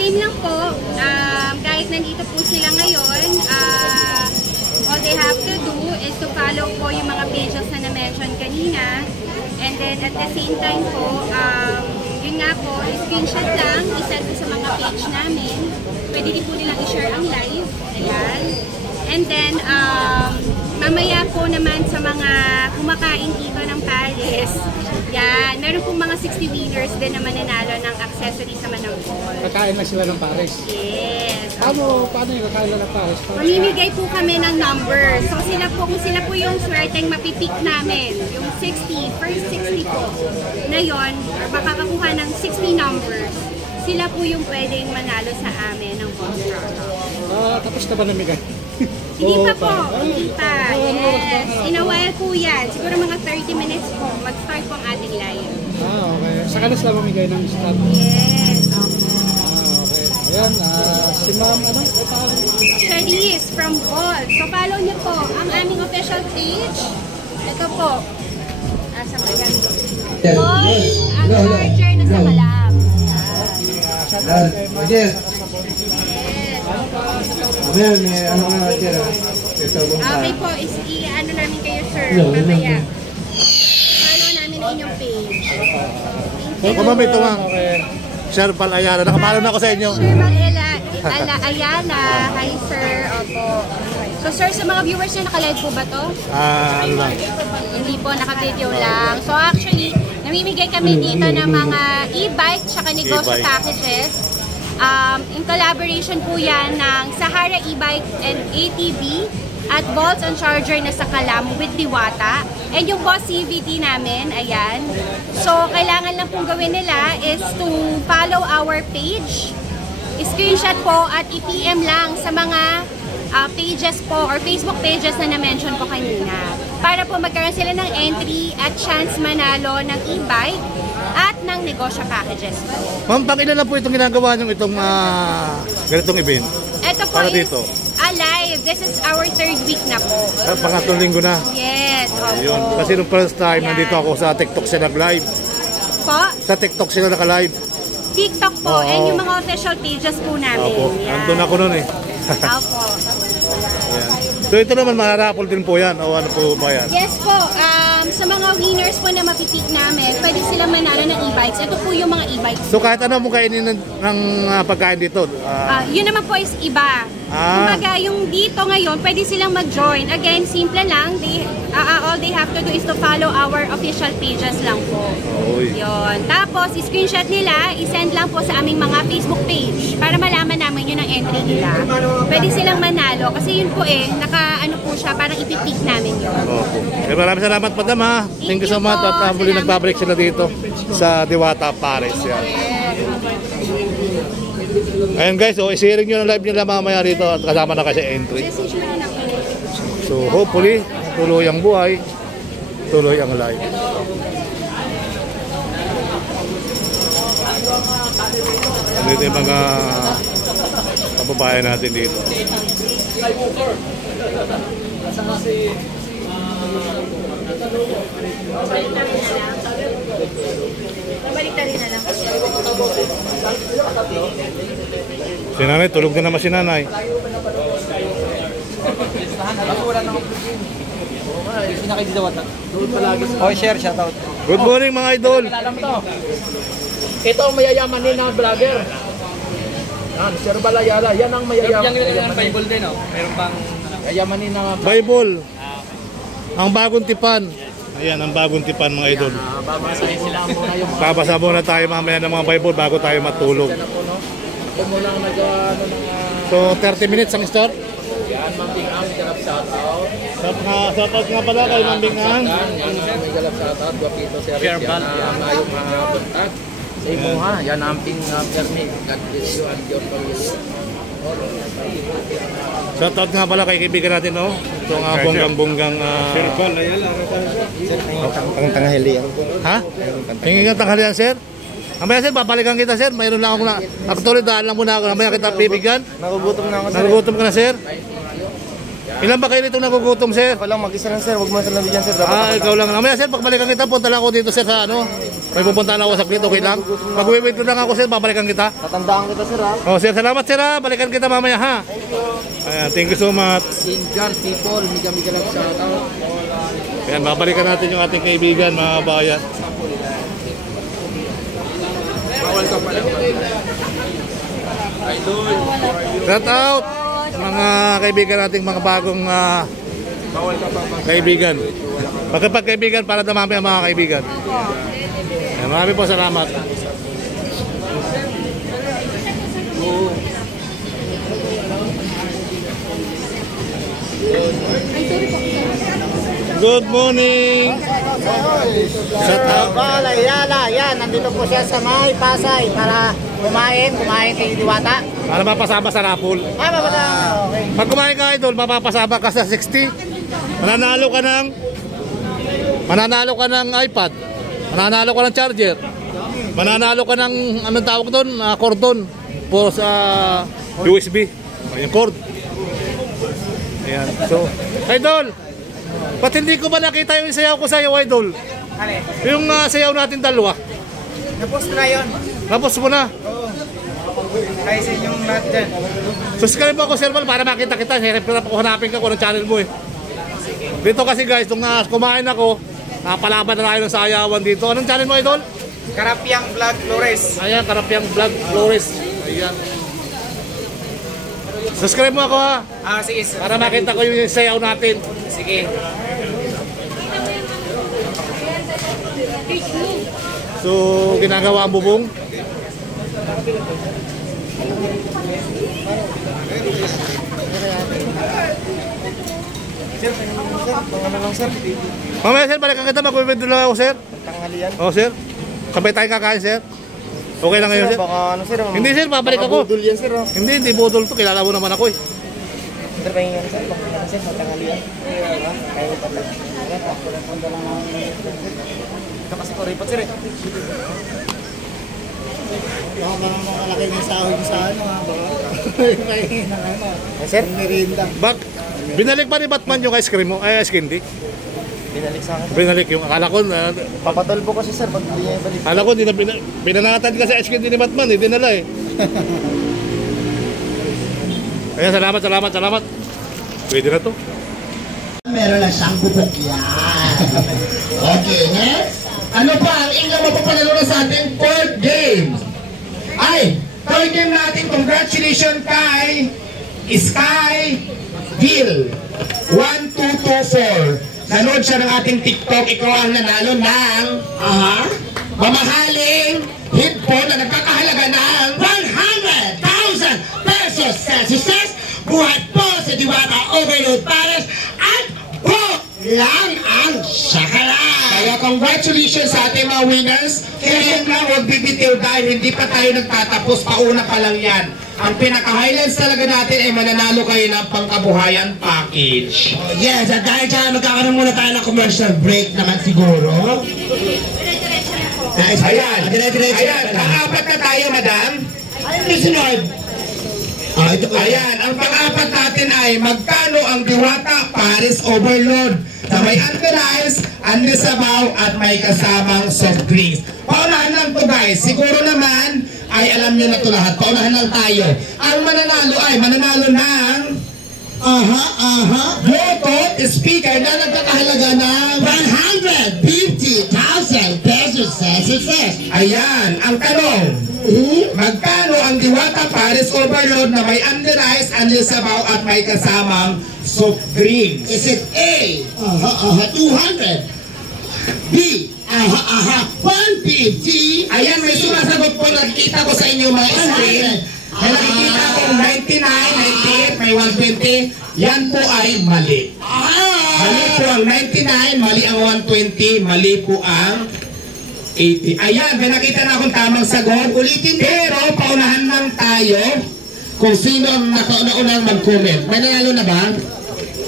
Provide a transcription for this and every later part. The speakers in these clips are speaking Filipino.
Same lang po. Kahit nandito po sila ngayon, all they have to do is to follow po yung mga pages na na-mention kanina. And then at the same time po, yun nga po, screenshot lang, isend po sa mga page namin. Pwede din po nilang i-share ang live. Ayan. And then, mamaya po naman sa mga kumakain dito ng Paris, yan, meron pong mga 60 winners din naman nanalo ng accessories naman ng ball. Kakain na sila ng Paris? Yes. Paano yung kakain ng Paris? Mamimigay po kami ng numbers. So kung sila po yung swerteng mapipick namin, yung 60, first 60 po, na yun, makakakuha ng 60 numbers, sila po yung pwedeng manalo sa amin ng ball product. Tapos na ba namigay? Hindi pa po, hindi pa. Yes. In a while po yan. Siguro mga 30 minutes po, mag-start po ang ating live. Okay. Saka na sila mamigay ng start? Yes, okay. Okay. Ayan, si ma'am, Charisse from Ball. So follow niyo po ang aming official page. Ito po. Asa ba yan? Ball, ang charger na sa Kalam. Yes. Okay po, i-ano namin kayo sir, mamaya. Follow namin ang inyong page. Ma'am, ito ma'am. Sir Pal Ayala, nakapalo na ako sa inyo. Sir Pal Ayala, hi sir, opo. So sir, sa mga viewers nyo, naka-live po ba to? Ano lang? Hindi po, naka-video lang. So actually, namimigay kami dito ng mga e-bike tsaka negosyo packages. In collaboration po yan ng Sahara e-bike and ATV at Bolts and Charger na sa Kalam with Diwata. And yung boss CVT namin, ayan. So, kailangan lang pong gawin nila is to follow our page, screenshot po at i-PM lang sa mga pages po or Facebook pages na na-mention ko kanina. Para po magkaroon sila ng entry at chance manalo ng e-bike at ng negosyo packages po. Ma'am, pang-ilan na po itong ginagawa nyo itong ganitong event? Ito po para is dito? Live. This is our 3rd week na po. Pangatlong linggo na? Yes. Ayun. Kasi nung first time, nandito ako sa TikTok sila nag-live. Po? Sa TikTok sila naka-live. TikTok po. And yung mga official pages po namin. Opo. Nandun ako nun eh. Opo. So ito naman, mararapol din po yan. O ano po ba yan? Yes po. Sa mga winners po na mapipick namin, pwede silang manalo ng e-bikes. Ito po yung mga e-bikes. So kahit ano mo kainin ng pagkain dito? Yun naman po is iba. Kumbaga, yung dito ngayon, pwede silang mag-join. Again, simple lang. All they have to do is to follow our official pages lang po. Yun. Tapos, screenshot nila, isend lang po sa aming mga Facebook page para malaman namin yun ang entry nila. Pwede silang manalo kasi yun po naka-ano po siya, parang ipipick namin yun. Okay, maraming salamat madam ha. Thank you so much at muli nagbabalik sila dito sa Diwata Paris. Yan. Ayan guys, i-sharing nyo ng live nyo lang mamaya rito at kasama na kasi entry. So hopefully, tuloy ang buhay, tuloy ang live. Dito yung mga kababayan natin dito. Si nanay, tulog na naman si nanay. Share, shoutout. Good morning mga idol. Ito ang mayayaman din na vlogger. Yan, Sir Balayala, yan ang mayayaman. Yung Bible din, oh. Meron pang Yayamanin na Bible. Ang bagong tipan. Ayan, ang bagong tipan mga idol. babasahin muna yung mga Babasa muna tayo mamaya ng mga Bible bago tayo matulog. Ito mo lang So 30 minutes ang start. yan, Mambing Ang, galap shoutout. Shoutout nga pala kay Mambing Ang. Yan, may galap shoutout. Guapito Sir Riz, yan ngayong mga buntag. Sa imo ha, yan ang ping permi. God bless you and your family. Shoutout nga pala kay kaibigan natin, no? Ito nga bonggang-bonggang... Ang tanghali ako. Ha? Hingin ka tanghalian, sir? Mamaya, sir, babalikan kita, sir. Mayroon lang ako na... Actually, daan lang muna ako. Mamaya kita bibigyan. Nagugutom na ako, sir. Nagugutom ka na, sir? Ilan ba kayo nito nagugutom, sir? Ako lang mag-isa lang, sir. Huwag mo sa nabigyan, sir. Ikaw lang. Mamaya, sir, pagbalikan kita, punta lang ako dito, sir, sa ano? May pupuntahan ako sa klit, okay lang? Pag-wait lang ako, sir, babalikan kita. Tatandaan kita, sir, ha? Oh, sir, salamat, sir, ha? Balikan kita mamaya, ha? Ayan, thank you so much. St. John people, may galap shoutout. Ayan, babalikan natin yung ating kaibigan, mga bayan. Bawal ka pala. Shout out mga kaibigan nating mga bagong kaibigan. Magkapag-kaibigan para dumami ang mga kaibigan. Ayan, marami po salamat. Good morning. Shout out. Balayala, yan, nandito po siya sa May Pasay para kumain kay Diwata. Para mapasama sa raffle. Okay. Pag kumain ka, idol, mapapasama ka sa 60. Mananalo ka ng iPad. Mananalo ka ng charger. Mananalo ka ng anong tawag doon? Cordon for sa USB. Yung cord. Ayan. So, idol, ba't hindi ko ba nakita yung sayaw ko sa'yo, idol? Yung sayaw natin dalawa. Napos na yun. Tapos mo na. Kaya sa inyong lahat dyan. Subscribe ako, Sir Val, para makita kita. Hanapin ka kung anong channel mo eh. Dito kasi guys, nung kumain ako, napalaban na tayo ng sayawan dito. Anong channel mo, idol? Karapiang Vlog Flores. Ayan, Karapiang Vlog Flores. Ayan. Subscribe mo ako, ha? Sige sir. Para makita ko yung sayaw natin. Sige. So, ginagawa ang bubong. Sir, ano lang, sir? Mamaya, sir, balikan kita. Mag-video lang ako, sir. Tanghalian. Oo, sir. Sabay tayo kakain, sir. Okay lang ngayon, sir? Baka ano, sir? Hindi, sir, babalik ako. Budol yan, sir, oh. Hindi budol to. Kilala mo naman ako eh. Sir, pahingan, sir. Baka sir, tanghalian. Kaya pa lang. Ito kasi ko repot, sir, eh. Yung mga malaki ng sahod sa ano ha. Pahingi ng ano. Sir? Merinda. Binalik pa ni Batman yung ice cream mo? Ay, ice candy? Binalik sa akin. Binalik yung, akala ko, Papatulbo kasi, sir, pag hindi niya ibalik. akala ko, pinanatan kasi ice candy ni Batman, hindi dinala eh. Ayan, salamat. Pwede na to. Meron na siyang bubok yan. Okay, next. Ano pa ang inyong mapapanalo na sa ating fourth game? Ay, third game natin, congratulations kay Sky Hill 1224. Nanood siya ng ating TikTok, ikaw ang nanalo ng mamahaling headphone na nagkakahalaga ng 100,000 pesos sa success. Buhat po sa Diwata Overload Pares at po lang ang sakalan. Kaya congratulations sa ating mga winners. Kaya lang, huwag bibitiw dahil hindi pa tayo nagtatapos, pauna pa lang yan. Ang pinaka-highlights talaga natin ay mananalo kayo ng pangkabuhayan package. Yes, at dahil dyan, magkakaroon muna tayo ng commercial break naman siguro. Ayan, pang-apat na tayo, madam. Ayun, sunod. Ayan, ang pang-apat natin ay magkano ang Diwata Pares Overload na may anti-rice, anti-sabaw at may kasamang soft drinks. Paunahan lang to guys, siguro naman ay alam nyo na to lahat. Paunahan lang tayo. Ang mananalo ay mananalo ng Bluetooth speaker na nagkakahalaga ng 150,000 pesos success. Ayan, ang tanong. Magkano ang Diwata Pares Overload na may only rice, only sabaw at may kasamang soft drinks? Is it A, 200, B, 150, Ayan, may sumasagot po. Nakikita ko sa inyo mga screen. May nakikita kong 99, 98, may 120. Yan po ay mali. Mali po ang 99, mali ang 120, mali po ang 80. Ayan, may nakita na akong tamang sagot. Ulitin, pero paunahan lang tayo kung sino ang naunang mag-comment. May nanalo na ba?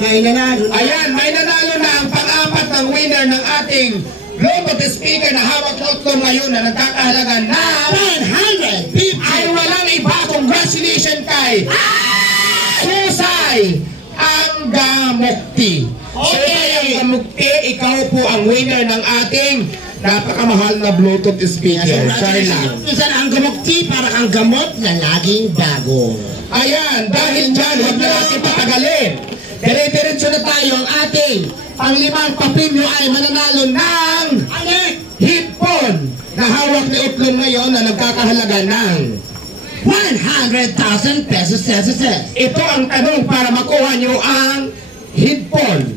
may nanalo. Ayan, may nanalo na ang pang-apat ng winner ng ating Bluetooth speaker na hawak ko ngayon na nagkakahalaga na 150. ay walang iba. Congratulations kay Susay ang Gamukti. Susay ang Gamukti, ikaw po ang winner ng ating napakamahal na Bluetooth speaker. Carla. Isa ang gamukti para ang gamot na laging bago. Ayan, dahil dyan, huwag na natin patagalin. Dire-diretso na tayo. Ang ating panglimang papimyo ay mananalo ng hipon na hawak ni Utlong ngayon na nagkakahalaga ng 100,000 pesos. ito ang tanong para makuha nyo ang hipon.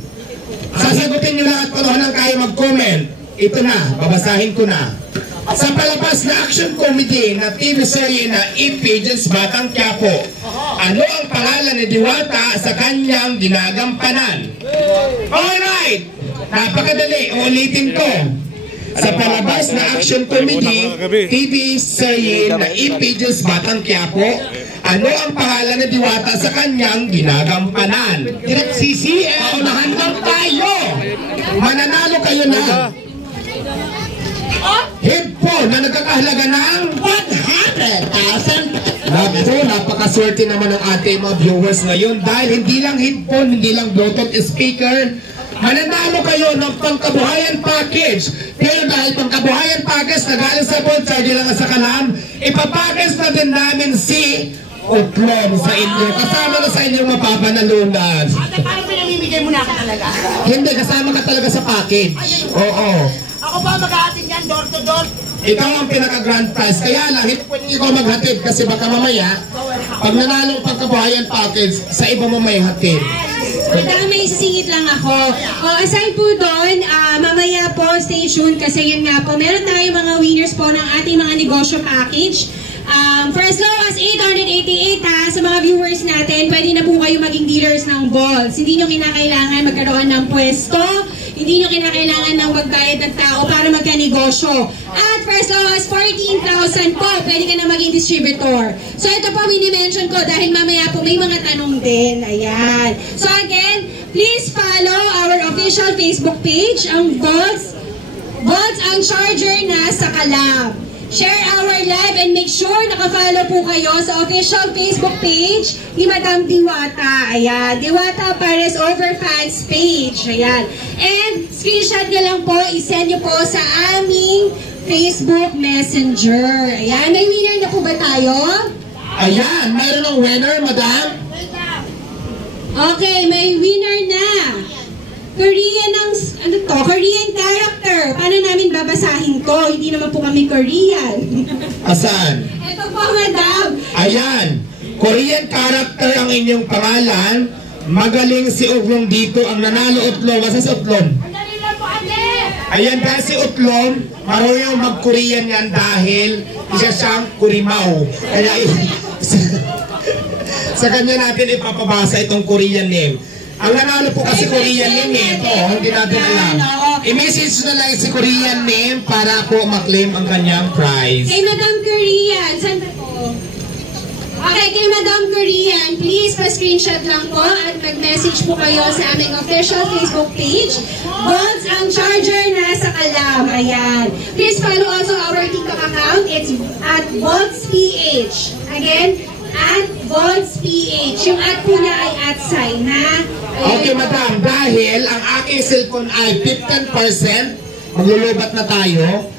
Sasagutin nyo lahat kung ano kayo mag-comment. Ito na, babasahin ko na. Sa palabas na action comedy na TV serye na Epigens Batang Quiapo, ano ang pangalan ni Diwata sa kanyang ginagampanan? Alright! Napakadali, ulitin ko. Sa palabas na action comedy TV serye na Epigens Batang Quiapo, ano ang pangalan ni Diwata sa kanyang ginagampanan? Direct CC, paunahan lang tayo. Mananalo kayo na headphone na nagkakahalaga ng 100,000. Naku, napakaswerte naman ng ating mga viewers ngayon dahil hindi lang headphone, hindi lang Bluetooth speaker, mananalo kayo ng pangkabuhayan package. Pero dahil pangkabuhayan package na galing sa board charge lang sa Kalam, ipapackage na din namin si Utlong sa inyo. Kasama na sa inyong mapapanalunan. Parang pinamimigay mo na ako talaga. Hindi, kasama ka talaga sa package. Oo. Ako ba mag-aatin yan door to door? Ikaw ang pinaka-grand prize. Kaya lang, hindi pwede ikaw maghatid kasi baka mamaya, pag nanalo ang pangkabuhayan package, sa iba mo may hatid. Madam, may isisingit lang ako. Aside po doon, mamaya po, stay tuned kasi yun nga po, meron tayo mga winners po ng ating mga negosyo package. For as low as 888 ha, sa mga viewers natin, pwede na po kayo maging dealers ng balls. Hindi nyo kinakailangan magkaroon ng pwesto, hindi nyo kinakailangan ng magbayad ng tao para magka-negosyo. At for as low as 14,000 po, pwede ka na maging distributor. So ito po, mini-mention ko dahil mamaya po may mga tanong din. Ayan. So again, please follow our official Facebook page, ang Balls ang charger na sa Calab. Share our live and make sure nakafollow po kayo sa official Facebook page ni Madam Diwata. Ayan, Diwata Pares Overfans page. Ayan. And screenshot nyo lang po, isend nyo po sa aming Facebook Messenger. Ayan, may winner na po ba tayo? Ayan, mayroon ng winner, madam. Okay, may winner na. Korean character. Paano namin babasahin to? Hindi naman po kami Korean. Asan? Ito po, madam. Ayan, Korean character ang inyong pangalan. Magaling si Utlong dito. Ang nanalo Utlong. Asa si Utlong? Ayan, dahil si Utlong, marunong mag-Korean yan dahil isa siyang Kurimaw. Kaya sa kanya natin ipapabasa itong Korean name. Ang nanalo po kasi Korean name eh. Ito, hindi natin alam. I-message na lang si Korean name para po maklaim ang kanyang prize. Kay Madam Korean, saan po? Okay, kay Madam Korean, please pa-screenshot lang po at mag-message po kayo sa aming official Facebook page. Balls ang charger na sa Calab. Ayan. Please follow also our TikTok account. It's at BaltsPH. Again, at BaltsPH. Yung at po niya ay at sign, ha? Okay, madam, dahil ang aking cellphone ay 15%, maglulubat na tayo.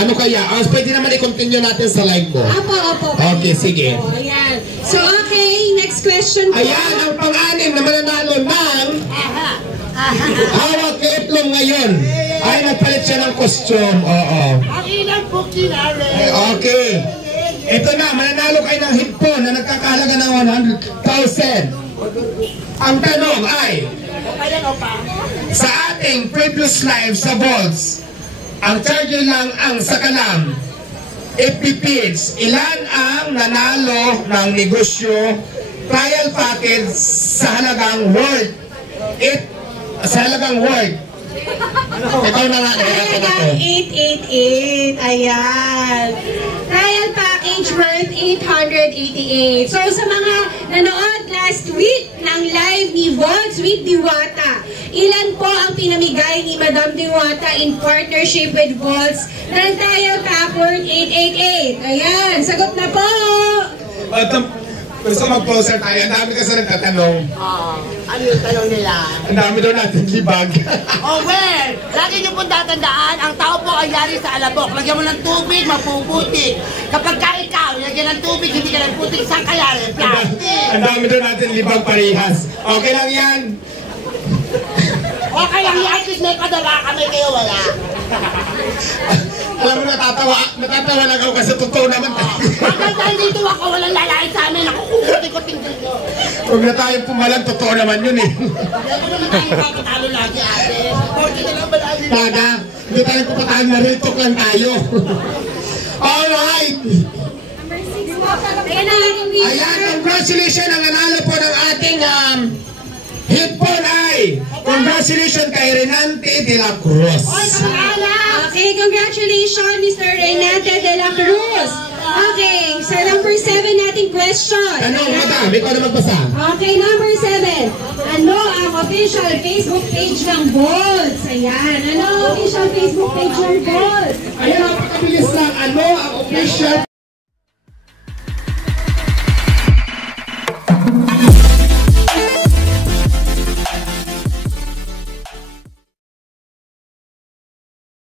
Ano kaya? Pwede naman i-continue natin sa live mo. Opo. Okay, sige. Ayan. So, okay, next question po. Ayan, ang pang-anim na mananalo ng hawak ni Utlong ngayon ay nagpapalit siya ng costume. Oo. Ang ilang booking Ay, okay. Ito na, mananalo kayo ng headphone na nagkakahalaga ng 100,000. Ang tanong ay, sa ating previous live sa Volts, ang charger lang ang sakalam. FPPs, ilan ang nanalo ng negosyo trial package sa halagang worth? Sa halagang worth. Ikaw na nga, Halagang 888. Ayan. Trial package worth 888. So sa mga nanood last week ng live ni Volts with Diwata, ilan po ang pinamigay ni Madam Diwata in partnership with Volts ng trial pack worth 888? Ayan, sagot na po! Gusto mag-closer tayo. Ang dami kasi nagtatanong. Ano yung tanong nila? Ang dami daw natin libag. Oh well, lagi niyo pong tatandaan, ang tao po ay yari sa alabok. Lagyan mo ng tubig, mapuputik. Kapag ka ikaw, lagyan ng tubig, hindi ka nagputik, saan kaya rin? Plastic! Ang dami daw natin libag parehas. Okay lang yan. Okay lang yan, at least may padala kami kayo, wala. Alam mo, natatawa lang ako kasi totoo naman. Hanggang dahil dito ako, walang lalaki sa amin, nakukutik-kuting dito. Huwag na tayong pumalang, totoo naman yun eh. Hindi naman tayo papatalo lagi, ate. Porque na lang ba lagi? Tada, hindi tayo papatalo na rin, talk lang tayo. Alright! Ayan na lang yung winner. Ayan, congratulations ang nanalo po ng ating headphone ay congratulations kay Renante de la Cruz. Okay, congratulations, Mr. Renate de la Cruz. Okay, sa number 7 nating question. Tanong, madam, ikaw na magbasa. Okay, number 7. Ano ang official Facebook page ng Volts? Ayan, ano ang official Facebook page ng Volts? Ayan, napakabilis lang. Ano ang official